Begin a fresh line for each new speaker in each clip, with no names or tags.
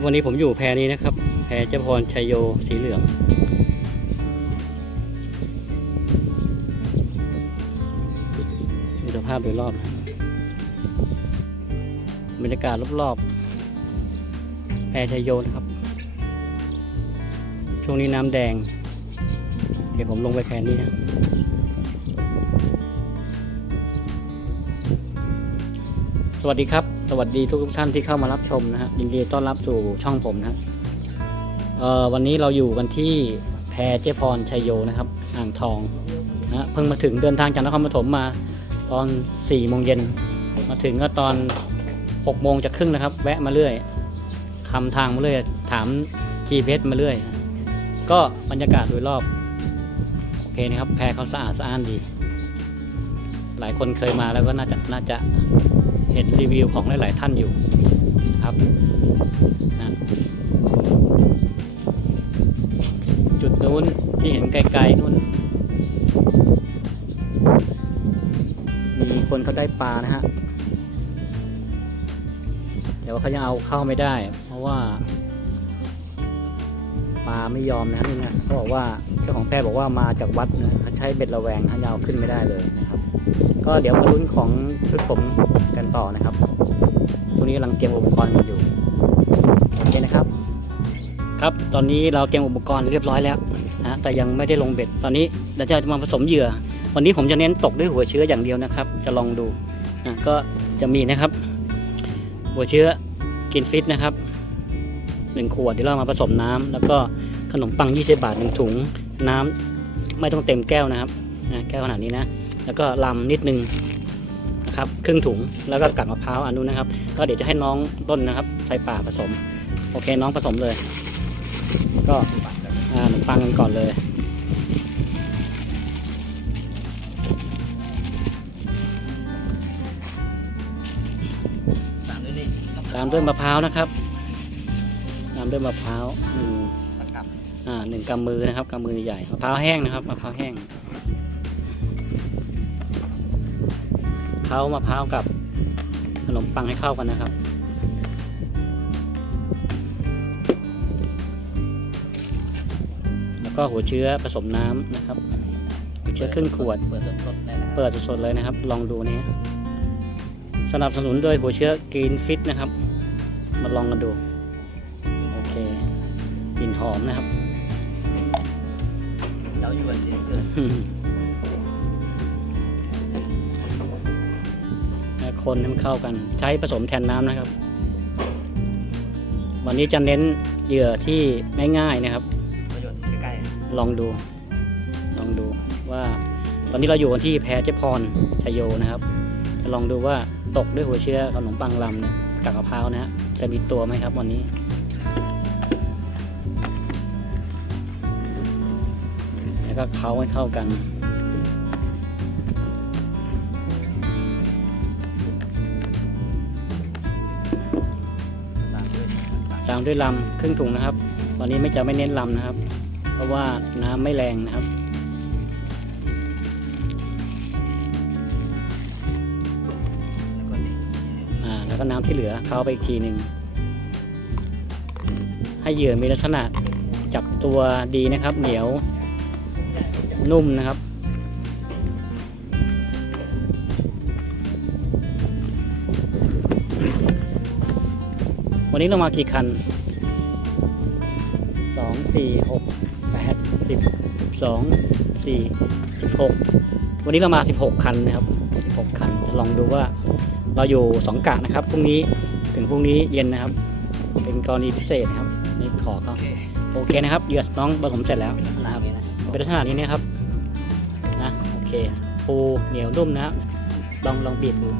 วันนี้ผมอยู่แพนี้นะครับ แพเจ้าพรชัยโยสีเหลือง ดูสภาพโดยรอบ บรรยากาศรอบๆ แพชัยโยนะครับ ช่วงนี้น้ำแดง เดี๋ยวผมลงไปแคนนี้นะ สวัสดีครับ สวัสดีทุกทุกท่านที่เข้ามารับชมนะฮะยินดีต้อนรับสู่ช่องผมนะฮะเอ่อวันนี้เราอยู่กันที่แพเจพรชัยโยนะครับ อ่างทองนะเพิ่งมาถึงเดินทางจากนครปฐมมาตอน4ี่โมงเย็นมาถึงก็ตอน6กโมงจะครึ่งนะครับ แวะมาเรื่อยทำทางมาเรื่อย ถาม GPS มาเรื่อย ก็บรรยากาศโดยรอบโอเคนะครับแพเขาสะอาดสะอ้านดี หลายคนเคยมาแล้วก็น่าจะน่าจะ เห็นรีวิวของหลาย ๆ ท่านอยู่ครับนะจุดนู้นที่เห็นไกล ๆ นู้นมีคนเขาได้ปลานะฮะ เดี๋ยวเขายังเอาเข้าไม่ได้ เพราะว่า ปลาไม่ยอมนะครับนี่นะเขาบอกว่าเจ้าของแพรบอกว่ามาจากวัดนะใช้เบ็ดระแวงเขาจะเอาขึ้นไม่ได้เลยนะครับ ก็เดี๋ยวมาลุ้นของชุดผมกันต่อนะครับตัวนี้กำลังเตรียมอุปกรณ์กันอยู่โอเคนะครับ ครับตอนนี้เราเตรียมอุปกรณ์เรียบร้อยแล้วนะแต่ยังไม่ได้ลงเบ็ดตอนนี้เราจะมาผสมเหยื่อ วันนี้ผมจะเน้นตกด้วยหัวเชื้ออย่างเดียวนะครับ จะลองดูนะก็จะมีนะครับ หัวเชื้อกินฟิตนะครับ หนึ่งขวดที่เรามาผสมน้ำแล้วก็ขนมปัง 20 บาทหนึ่งถุง น้ำไม่ต้องเต็มแก้วนะครับนะแก้วขนาดนี้นะ แล้วก็ลำนิดนึงนะครับครึ่งถุงแล้วก็กัดมะพร้าวอันนู้นนะครับ ก็เดี๋ยวจะให้น้องต้นนะครับ ใส่ป่าผสม โอเคน้องผสมเลย ก็ขนมปังกันก่อนเลย
ตามด้วย
มะพร้าวนะครับ ด้วยมะพร้าวหนึ่ง
สักกับ
อ่าหนึ่งกำมือนะครับกำมือใหญ่มะพร้าวแห้งนะครับมะพร้าวแห้งเข้ามะพร้าวกับขนมปังให้เข้ากันนะครับแล้วก็หัวเชื้อผสมน้ำนะครับหัวเชื้อครึ่งขวด
เปิดสดๆได้นะครับ
เปิดสดๆเลยนะครับ ลองดูนี่สนับสนุนโดยหัวเชื้อกรีนฟิตนะครับ มาลองกันดูโอเค กลิ่นหอมนะครับ
เจ้าหยวนเยอะเกิน
คนให้มันเข้ากัน ใช้ผสมแทนน้ำนะครับ วันนี้จะเน้นเหยื่อที่ง่ายๆนะครับ
ประโยชน์ใกล้
ลองดู ลองดูว่า ตอนนี้เราอยู่กันที่แพรเจพรชยโยนะครับ จะลองดูว่าตกด้วยหัวเชื้อขนมปังลำกับกะเพรานะฮะจะมีตัวไหมครับวันนี้ ก็เคล้าให้เข้ากัน
ตามด้วย
ลำครึ่งถุงนะครับวันนี้ไม่จะไม่เน้นลำนะครับ เพราะว่าน้ำไม่แรงนะครับ
แล้วก็น้ำ
ที่เหลือเข้าไปอีกทีหนึ่งให้เหยื่อมีลักษณะจับตัวดีนะครับ เหนียว นุ่มนะครับ วันนี้เรามากี่คันสองสี่หกแปดสิบสิบสองสี่สิบหกวันนี้เรามาสิบหกคันนะครับสิบหกคัน จะลองดูว่าเราอยู่สองกะนะครับ พรุ่งนี้ถึงพรุ่งนี้เย็นนะครับ เป็นกรณีพิเศษนะครับ นี่ขอเขา
โอเค
โอเคนะครับ เหยื่อน้องผสมเสร็จแล้ว
เป็นลักษณะ
นะครับ
นี้นะ
เป็นลักษณะนี้นะครับนะโอ เคปูเหนียวนุ่มนะครับลองลองบีบดู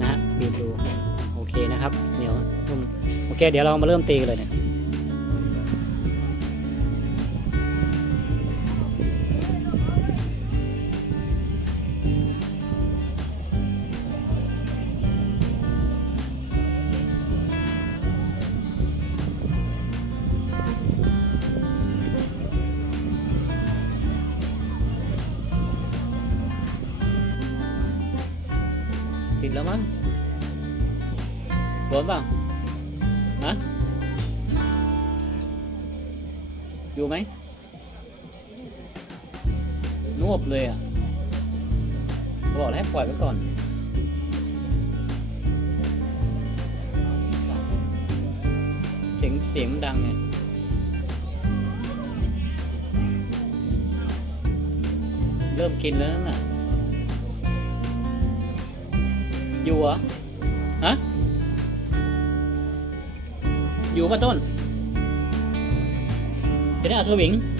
นะฮะบีบดูโอเคนะครับ เหนียวนุ่มโอเค เดี๋ยวเรามาเริ่มตีกันเลยเนี่ย อยู่ไหมนวบเลยอะบอกแล้วให้ปล่อยไว้ก่อน เสียงเสียงดังไงเริ่มกินแล้วนั่นน่ะ อยู่เหรอฮะอยู่ป่ะต้น จะได้เ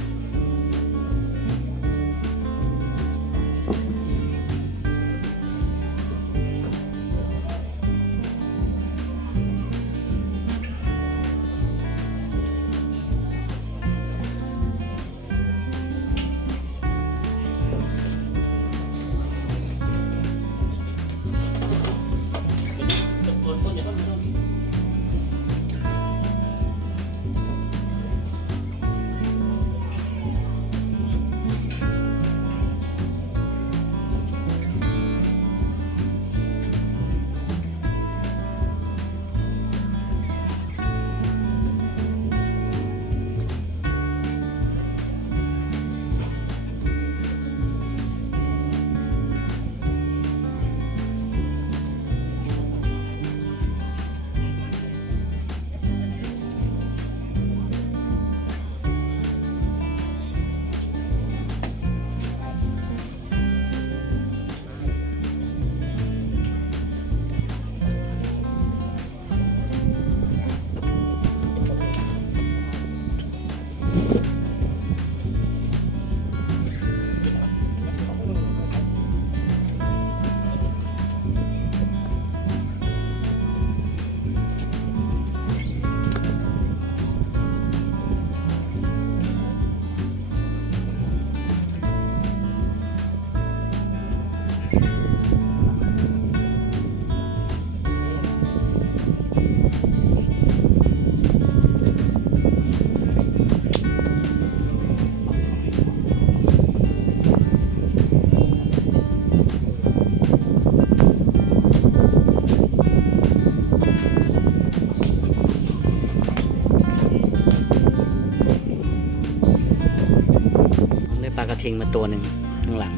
ปลากระทิงมาตัวหนึ่งข้างหลัง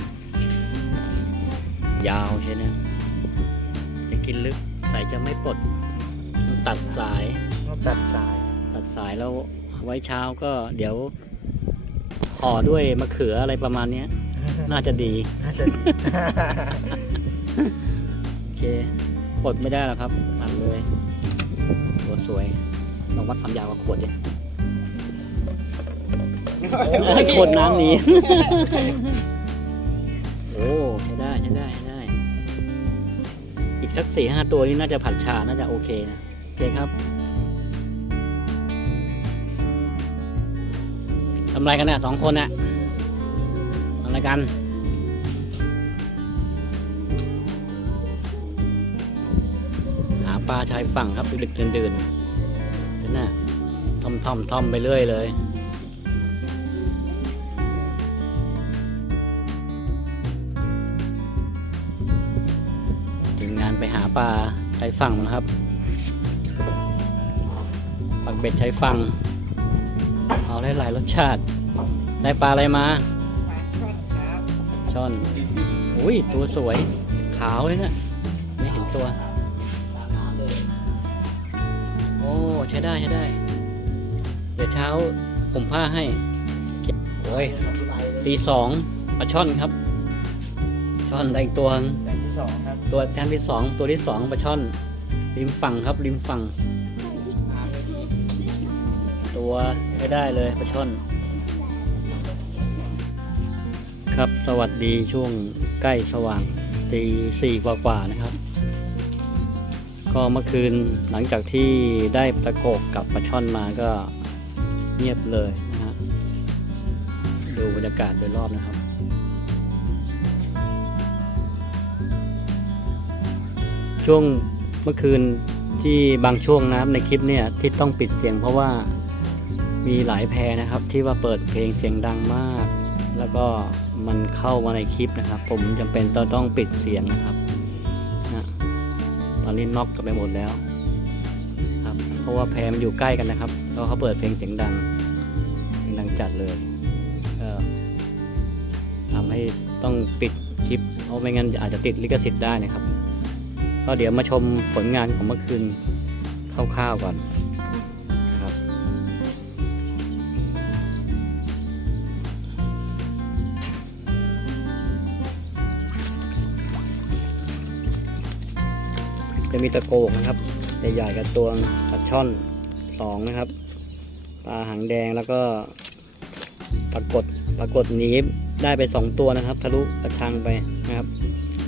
ยาวใช่ไหมจะกินลึกสายจะไม่ปลดต้องตัดสาย
ต้องตัดสาย
ตัดสายแล้วไว้เช้าก็เดี๋ยวห่อด้วยมะเขืออะไรประมาณเนี้ยน่าจะดี
น่าจะ
โอเคปลดไม่ได้แล้วครับตัดเลยตัวสวยลองวัดความยาวกับขวดดิ ขวดน้ำหนี้ โอ้ใช้ได้ใช้ได้ใช้ได้ อีกสักสี่ห้าตัวนี้น่าจะผัดชา น่าจะโอเคนะโอเคครับทำไรกันเนี่ยสองคนน่ะทำอะไรกันหาปลาชายฝั่งครับดึกๆดื่นๆนั่นน่ะท่อมทอมท่อมไปเรื่อยเลย ปหาปลาชายฝั่งนะครับ ปักเบ็ดชายฝั่ง เอาได้หลายรสชาติ ได้ปลาอะไรมา ช่อน อุ้ย ตัวสวย ขาวเลยเนะี่ยไม่เห็นตัว โอ้ ใช้ได้ใช้ได้ เดี๋ยวเช้าผมผ้าให้ โอ้ยตีสองปลาช่อนครับ ช่อนได้อีกตัวหนึ่ง
แบบที่ สองครับ
ตัวแทนที่สองตัวที่สองปลาช่อน ริมฝั่งครับ ริมฝั่ง ตัวใช้ได้เลยปลาช่อน ครับสวัสดีช่วงใกล้สว่างตีสี่กว่าๆนะครับ ก็เมื่อคืนหลังจากที่ได้ตะโกกกับปลาช่อนมาก็เงียบเลยนะฮะดูบรรยากาศโดยรอบนะครับ ช่วงเมื่อคืนที่บางช่วงนะครับในคลิปเนี่ยที่ต้องปิดเสียงเพราะว่ามีหลายแพรนะครับ ที่ว่าเปิดเพลงเสียงดังมาก แล้วก็มันเข้ามาในคลิปนะครับ ผมจำเป็นต้องต้องปิดเสียงนะครับนะตอนนี้น็อกกันไปหมดแล้วครับเพราะว่าแพรมันอยู่ใกล้กันนะครับแล้วเขาเปิดเพลงเสียงดังเสียงดังจัดจัดเลยก็ทำให้ต้องปิดคลิปเพราะไม่งั้นอาจจะติดลิขสิทธิ์ได้นะครับ ก็เดี๋ยวมาชมผลงานของเมื่อคืนคร่าวๆก่อนนะครับจะมีตะโกกนะครับใหญ่ๆกับตัวปลาช่อนสองนะครับปลาหางแดงแล้วก็ปรากฏปรากฏหนี้ได้ไปสองตัวนะครับ ทะลุกระชังไปนะครับ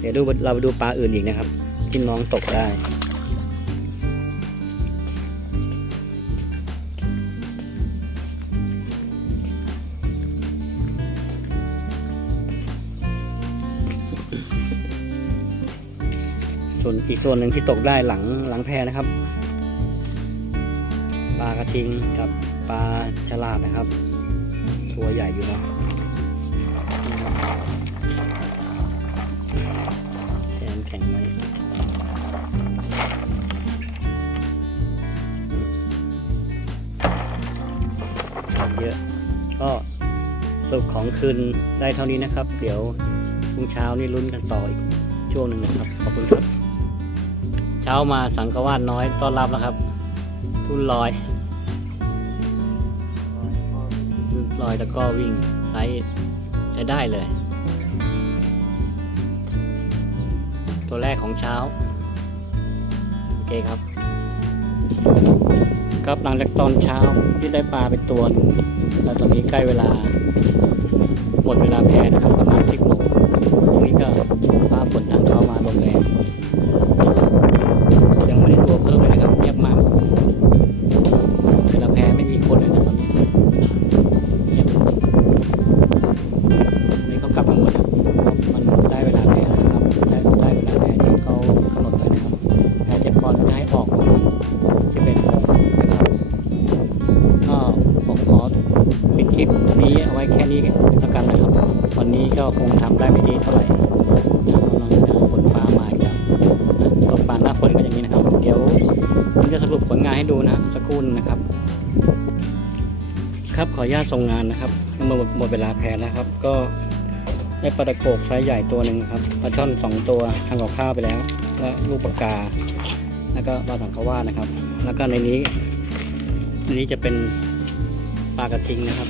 เดี๋ยวดูเราไปดูปลาอื่นอีกนะครับ ที่น้องตกได้ส่วนอีกส่วนหนึ่งที่ตกได้หลังหลังแพนะครับ ปลากระทิงกับปลาฉลาดนะครับ ตัวใหญ่อยู่นะแข็งแข็งไหม เยอะ ก็สรุปของคืนได้เท่านี้นะครับ เดี๋ยวพรุ่งเช้านี่ลุ้นกันต่ออีกช่วงหนึ่งนะครับ ขอบคุณครับ เช้ามาสังกวาดน้อยต้อนรับแล้วครับ ทุ่นลอยทุนลอยแล้วก็วิ่งไซส์ใช้ได้เลย ตัวแรกของเช้า เคครับ ครับหลังจากตอนเช้าที่ได้ปลาไปตัวนึงแล้วตอนนี้ใกล้เวลา หมดเวลาแพนะครับประมาณสิบโมงตรงนี้ก็ฟ้าฝนทางเข้ามาลมแรงยัง ลิปนี้เอาไว้แค่นี้แล้วกันนะครับ วันนี้ก็คงทำได้ไม่ดีเท่าไหร่นะกำลังฝนฟ้ามาอีกแล้วตกปานหน้าฝนก็อย่างนี้นะครับ เดี๋ยวผมจะสรุปผลงานให้ดูนะสักครู่นะครับ ครับขออนุญาตส่งงานนะครับหมดหมดเวลาแพนแล้วครับ ก็ได้ปลาตะโกกไซส์ใหญ่ตัวหนึ่งครับปลาช่อนสองตัวทำกับข้าวไปแล้วแล้วลูกปลากา แล้วก็ปลาสังขว่านะครับ แล้วก็ในนี้ในนี้จะเป็นปลากระทิงนะครับ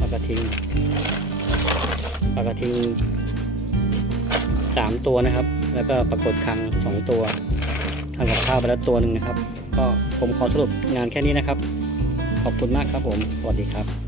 ปลากระทิงปลากระทิงสามตัวนะครับ แล้วก็ปรากฏคังสองตัวทำกับข้าวไปแล้วตัวหนึ่งนะครับ ก็ผมขอสรุปงานแค่นี้นะครับ ขอบคุณมากครับผม สวัสดีครับ